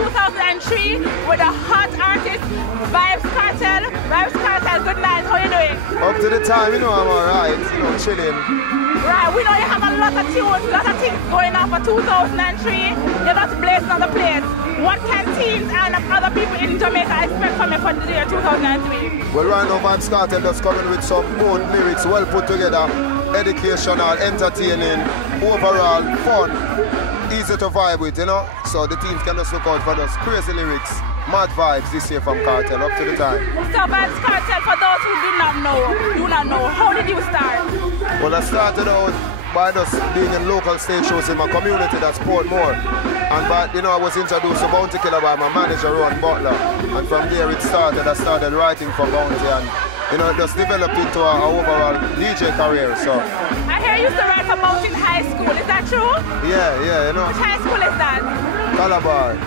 2003 with a hot artist, Vybz Kartel. Vybz Kartel, good night, how you doing? Up to the time, you know I'm alright, you know, chilling. Right, we know you have a lot of tunes, a lot of things going on for 2003. You're not blazing on the place. What can teens and other people in Jamaica expect from you for the year 2003? Well, right now, Vybz Kartel just coming with some good lyrics, well put together, educational, entertaining, overall fun, easy to vibe with, you know. So the teams can just look out for those crazy lyrics, mad vibes this year from Kartel, up to the time. So Vybz Kartel, for those who do not know, how did you start? Well, I started out by just being in local stage shows in my community, that's Portmore. And by, you know, I was introduced to Bounty Killer by my manager, Ron Butler. And from there it started, I started writing for Bounty and, you know, it just developed into an overall DJ career, so. I hear you used to write for Bounty in high school, is that true? Yeah, you know. Which high school is that? Calabar.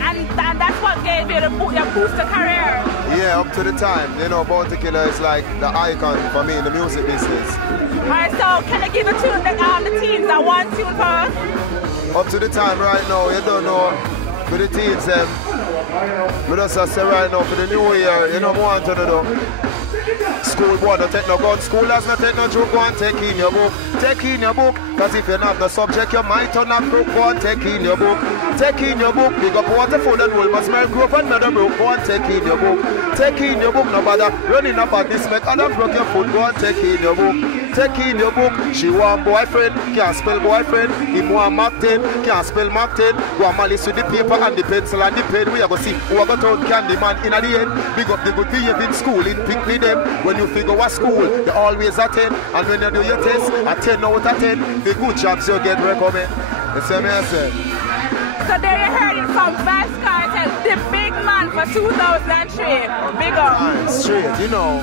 And that's what gave you your booster career? Yeah, up to the time. You know, Bounty Killer is like the icon for me in the music business. Alright, so can I give a tune the teens that one tune for us? Up to the time right now, you don't know, for the teens, we just say right now for the new year, you know what I want to do. School boy, don't take no gun. School does not take no joke. Go and take in your book. Take in your book. Because if you're not the subject, you might turn up broke. Go and take in your book. Take in your book. Big up Waterford and Wolmer's Smell Grove and Meadow Brook. Go and take in your book. Take in your book. No bother running up at this make and broke your foot. Go and take in your book. Take in your book. She want boyfriend. Can't spell boyfriend. He want Mark 10. Can't spell Mark 10. Go and malice with the paper and the pencil and the pen. We are going to see who are going to turn candy man in at the end. Big up the good behavior in school. In pick with them. When you figure what school, you always attend. And when you do your test, a 10 out of 10, the good jobs you get recommend. You see me, I say? So there you heard it from Vybz Kartel, the big man for 2003. Big up. Straight, you know.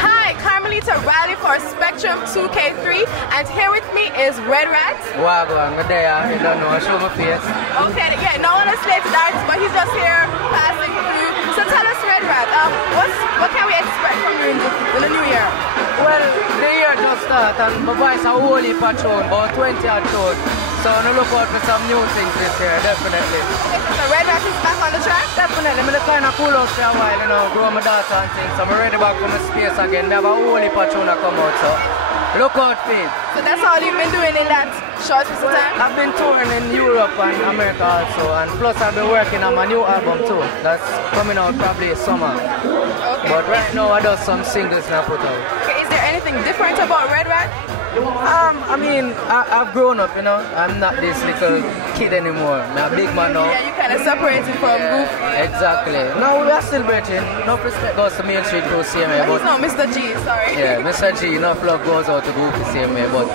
Hi, Carmelita Riley for Spectrum 2K3, and here with me is Red Rat. Wagwan, I'm there, you don't know, show my face. Okay, yeah, no one has slated artist, but he's just here passing through. So tell us, Red Rat, what can we expect from you in the new year? Well, the year just started, and my voice a whole heap of tune, about 20 odd tune. So I'm look out for some new things this year, definitely. Okay, so Red Rat is back on the track? Definitely, I'm kind of cool out for a while, you know, grow my daughter and things. So I'm ready back from the space again. They have a whole heap of tune to come out, so look out for it. So that's all you've been doing in that short piece of time? I've been touring in Europe and America also, and plus I've been working on my new album too. That's coming out probably summer. Okay. But right now I do some singles now put out. Okay, is there anything different about Red Rat? I mean, I've grown up, you know. I'm not this little kid anymore. I'm a big man now. Yeah, you kind of separated from Goofy. Exactly. No, we are still breathing. No respect goes to Main Street Crew CMA. But he's not Mr. G, sorry. Yeah, Mr. G, enough love goes out to Goofy CMA. But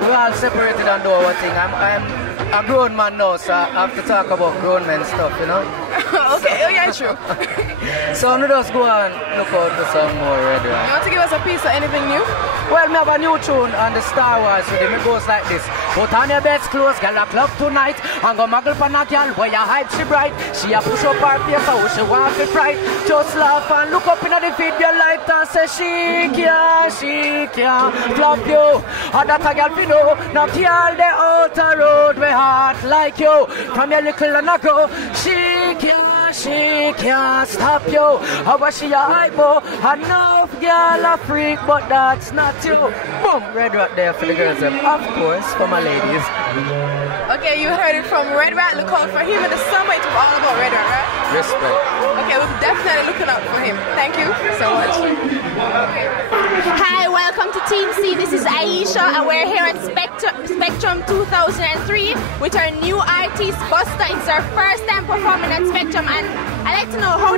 we all separated and do our thing. I'm a grown man now, so I have to talk about grown men stuff, you know. Okay, oh yeah, true. So I'm just go and look out for some more Red Rat. You want to give us a piece of anything new? Well, I have a new tune on the Star Wars rhythm. It goes like this. Put on your best clothes, girl, a club tonight. And go muggle for a girl, where your hype she bright. She a push up her face, so she want to fright. Just laugh and look up in the video light and say she can't flop you. And that a girl we know, not all the outer road we heart like you. From your little and a go, she can't stop you. How was she a hypo? Enough girl a freak, but that's not you. Boom, Red Rat there for the girls, of course, for my ladies. Okay, you heard it from Red Rat. Look out for him in the summer. It was all about Red Rat, right? Respect. Okay, we're definitely looking out for him. Thank you so much. Hi, welcome to Team C. This is Aisha, and we're here at Spectrum 2003 with our new artist, Busta. It's our first time performing at Spectrum, and I'd like to know how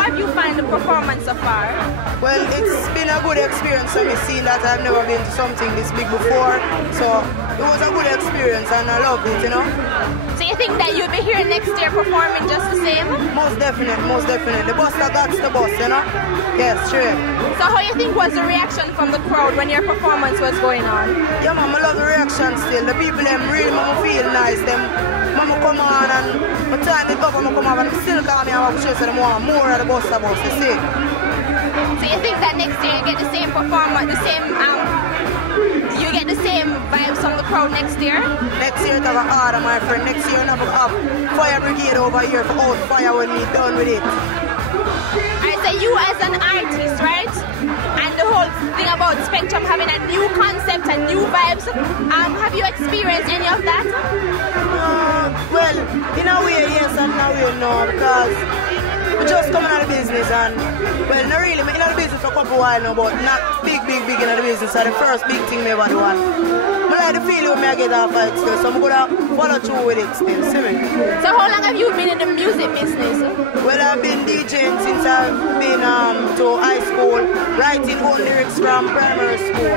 have you found the performance so far? Well, it's been a good experience for me, seeing that I've never been to something this big before. So it was a good experience, and I loved it, you know. So you think that you'll be here next year performing just the same? Most definitely, most definitely. The Busta that's the boss, you know. Yes, sure. So how you think was the reaction from the crowd when your performance was going on? Yeah, man, I love the reaction still. The people, them really feel nice. Them, mama come on and my time is up, mama come on and still call me and I'm sure them want more of the Busta boss, you see. So you think that next year you get the same performance, the same same vibes from the crowd next year? Next year, it's harder, my friend. Next year, we'll have fire brigade over here for out fire when we're done with it. Alright, so you as an artist, right? And the whole thing about Spectrum having a new concept and new vibes, have you experienced any of that? Well, in a way, yes, and in a way, no, because we just coming out of business and, well, not really, I'm in the business for a couple of while now, but not big in the business, so the first big thing me ever do. I like the feeling when I get off it still, so I'm going to follow through with it still, see me? So how long have you been in the music business? Well, I've been DJing since I've been to high school, writing own lyrics from primary school,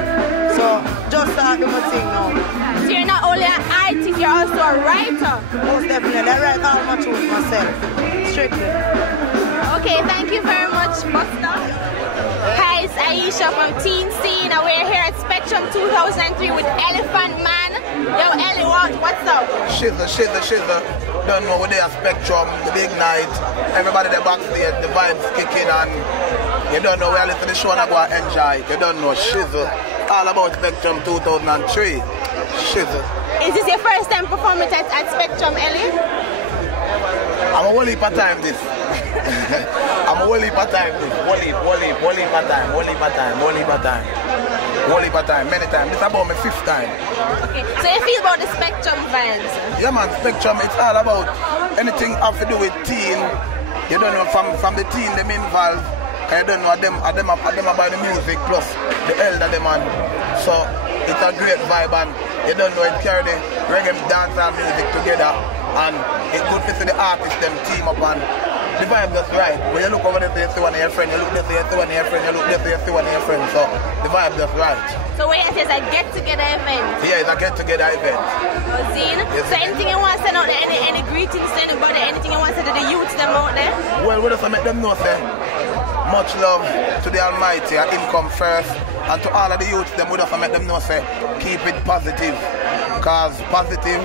so just start doing my thing now. So you're not only an artist, you're also a writer? Most definitely, I write all my tunes myself, strictly. Okay, thank you very much, Buster. Hi, it's Aisha from Teen Scene, and we're here at Spectrum 2003 with Elephant Man. Yo, Ellie, what's up? Shizza. Don't know what they are Spectrum, the big night. Everybody there backstage, the vibes kicking, and you don't know where I listen to the show and I go and enjoy it. You don't know Shizza. All about Spectrum 2003. Shizza. Is this your first time performing at Spectrum, Ellie? I'm a whole heap of time this. I'm a whole heap of time this. Whole heap of time. Many times. This is about my 5th time. Okay. So you feel about the Spectrum vibes? Yeah man, Spectrum, it's all about anything have to do with teen. You don't know from the teen them involved. You don't know them about the music plus the elder them on. So it's a great vibe and you don't know it carry the reggae dance and music together. And it's good to see the artists them team up and the vibe just right. When you look over there, you see one of your friends, you look there, you see one of your friends, you look there, you see one of your friends. So the vibe just right. So what you say is a get-together event? Yeah, it's a get-together event. Oh, Zine? Yes. So anything you want to send out there, any greetings to anybody, anything you want to say to the youths them out there? Well, we just make them know, say, much love to the Almighty, and Him come first. And to all of the youths, them we just make them know, say, keep it positive. Because positive,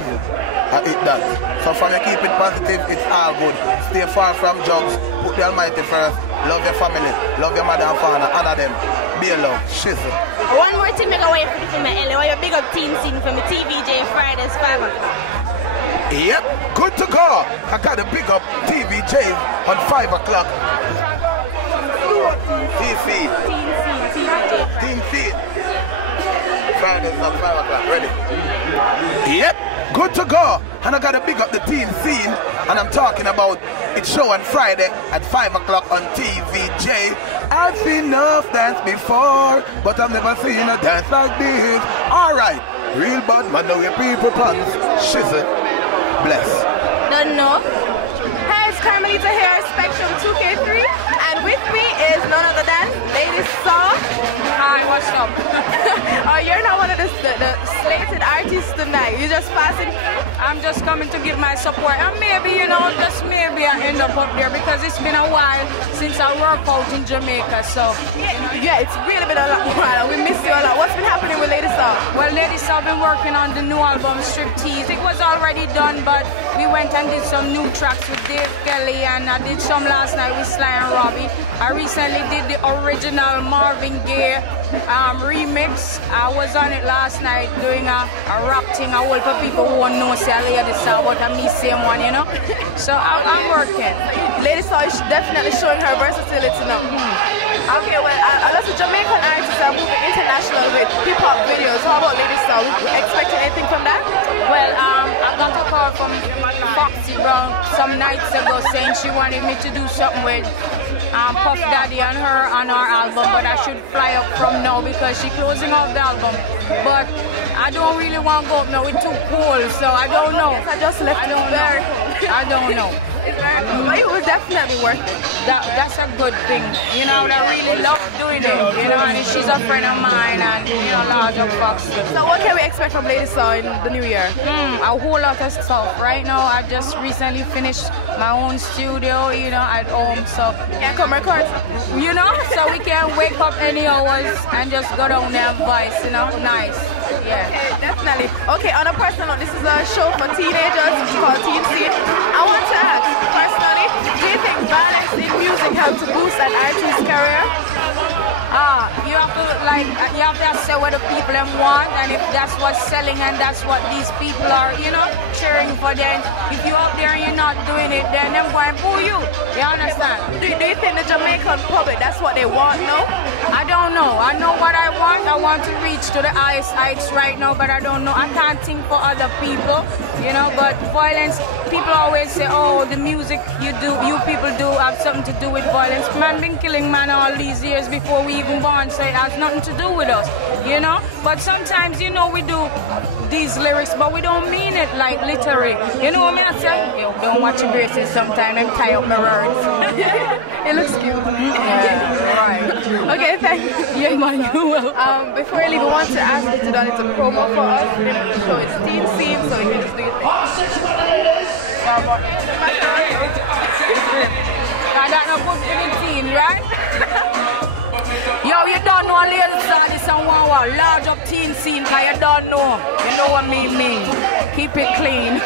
it that. So from you keep it positive, it's all good. Stay far from drugs, put the Almighty first, love your family, love your mother and father, honor them, be love, shizzle. One more thing, make a way for me, Ellie. Why you big up Teen Scene for me, TVJ Fridays 5 o'clock? Yep, good to go. I got a big up TVJ on 5 o'clock. TVJ. Teen Scene. Fridays on 5 o'clock, ready? Yep, good to go. And I got to big up the Teen Scene. And I'm talking about it show on Friday at 5 o'clock on TVJ. I've seen enough dance before, but I've never seen a dance like this. Alright, real bad man, know your people pants. Shizzle, bless. Don't know. Hi, it's Carmelita here, Spectrum 2K3. And with me is none other than Lady Saw. Hi, what's up? Oh, you're not one of the slated artists tonight. You're just passing. I'm just coming to give my support. And maybe, just maybe I end up there because it's been a while since I worked out in Jamaica, so. Yeah, it's really been a while. We missed you a lot. What's been happening with Lady Saw? Well, Lady Saw been working on the new album, Striptease. It was already done, but we went and did some new tracks with Dave Kelly, and I did some last night with Sly and Robbie. I recently did the original Marvin Gaye remix. I was on it last night doing a rap thing. I hope for people who won't know, say I Lady Saw, but I'm the same one, So I'm working. Lady Saw is definitely showing her versatility now. Okay, well, a lot of Jamaican artists are moving international with hip-hop videos. How about Lady Saw? Expecting anything from that? Well, I got a call from Foxy Brown some nights ago saying she wanted me to do something with Puff Daddy and her on our album, but I should fly up from now because she's closing off the album. But I don't really want to go up now, it's too cold, so I don't know. I just left I don't know. I don't know. It's very cool, but it was definitely worth it. That's a good thing, that I really love doing it, and she's a friend of mine, and, Lord of Fox. So what can we expect from Lady Saw in the new year? A whole lot of stuff. Right now, I just recently finished my own studio, at home, so. Can't come record? So we can wake up any hours and just go down there and voice, nice. Yeah. Okay, definitely. Okay, on a personal note, this is a show for teenagers called Teen Scene. I want to ask, personally, do you think violence in music helps to boost an artist's career? You have to like you have to say what the people them want, and if that's what's selling and that's what these people are, you know, cheering for, then if you're up there and you're not doing it, then them going to pull you. You understand? Do you think the Jamaican public, that's what they want, no? I don't know. I know what I want. I want to reach to the highest heights right now, but I don't know. I can't think for other people, you know, but violence, people always say, oh, the music you people do have something to do with violence. Man been killing man all these years before we even born, so it has nothing to do with us, you know? But sometimes, you know, we do these lyrics, but we don't mean it like literally. You know what I mean? I say, yo, don't watch your braces sometimes and tie up my words. It looks cute. Yeah, right. Okay, thank you. Yeah, man, you will. Before I leave, I want to ask you to do a little promo for us. The name of the show is Teen Scene, so you can just do your thing. That's not good for the teen, right? Yo, you don't know a little side, this and one large up teen scene, cause you don't know. You know what me mean. Keep it clean.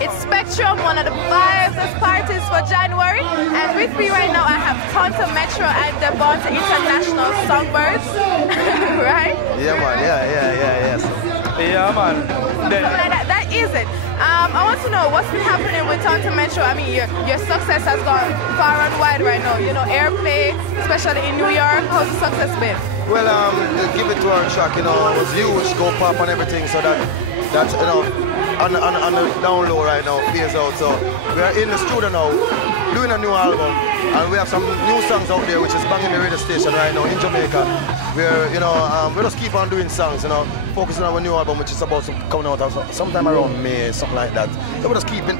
It's Spectrum, one of the Vybz parties for January. And with me right now, I have Tonto Metro and Devonte International Songbirds. Right? Yeah, man. Yeah. Yeah, man. Something like that. That is it. I want to know what's been happening with Tonto Metro. I mean, your success has gone far and wide right now. You know, airplay, especially in New York. How's the success been? Well, give it to our track, you know, it was huge, go pop and everything, so that's you know, on the down low right now, phase out. So we are in the studio now, doing a new album, and we have some new songs out there, which is banging the radio station right now in Jamaica. We're, you know, we just keep on doing songs, you know, focusing on our new album, which is about to come out sometime around May, something like that. So we just keep in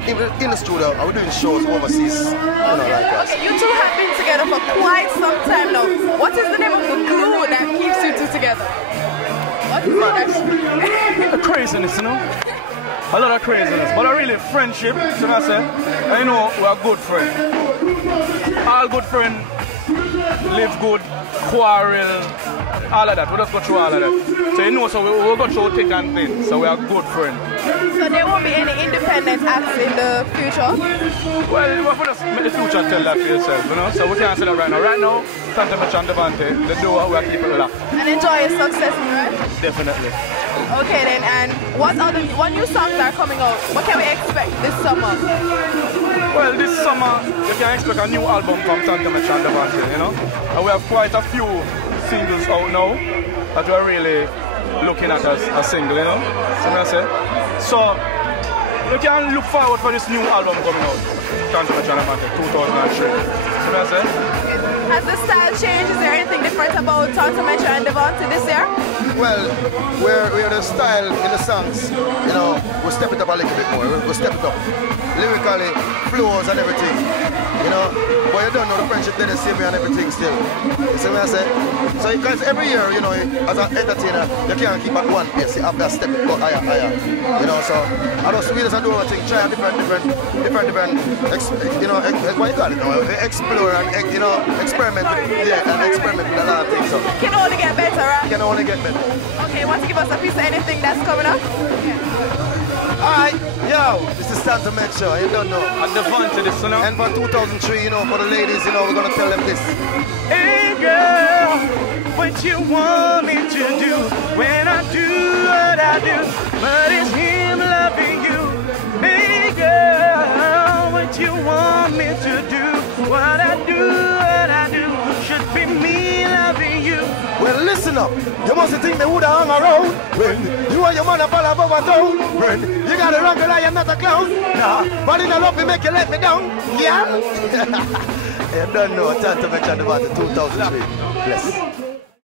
the studio, and we're doing shows overseas, you know, like that. Okay, you two have been together for quite some time now. What is the name of the glue that keeps you two together? What is it actually? Craziness, you know? A lot of craziness, but a really friendship, so I say, and you know, we're a good friend. All good friends live good, quarrel, all of that. We just go through all of that. So you know, so we'll go through thick and thin, so we're a good friend. So there won't be any independent acts in the future? Well, we just make the future tell that for yourself, you know? So we can't say that right now. Right now, Tonto Metro and Devonte, the duo, we're keeping it locked. And enjoy your success, right? Definitely. Okay then, and what new songs are coming out? What can we expect this summer? Well, this summer, you can expect a new album from Tonto Metro and Devonte, you know? And we have quite a few singles out now that we're really looking at as a single, you know? So you can look forward for this new album coming out, Tonto Metro and Devonte, 2003. Has the style changed? Is there anything different about Tonto Metro and Devonte this year? Well, we're the style in the songs, you know, we'll step it up a little bit more. We'll step it up lyrically, flows and everything, you know. But you don't know the friendship they the same and everything still. You see what I say? So because every year, you know, as an entertainer, you can't keep at one pace. You have to step it up higher. You know, so I just we just do our thing, try different you know, what you call it now? Explore and you know, experiment with a lot of things. So it can only get better, right? It can only get better. Okay, want to give us a piece of anything that's coming up? Alright, yo, this is Tonto Metro, you don't know. And Devonte this, you know. And for 2003, you know, for the ladies, you know, we're gonna tell them this. Hey girl, what you want me to do when I do what I do, but it's him loving you. Hey girl, what you want me to do, what I do should be me loving you. Well, listen up. You must think they would have hung around when you and your mother fall above a town. When you got a rock like I'm not a clown. Nah, but in a love, you make you let me down. Yeah? You don't know. Tonto Metro and Devonte 2003. Bless.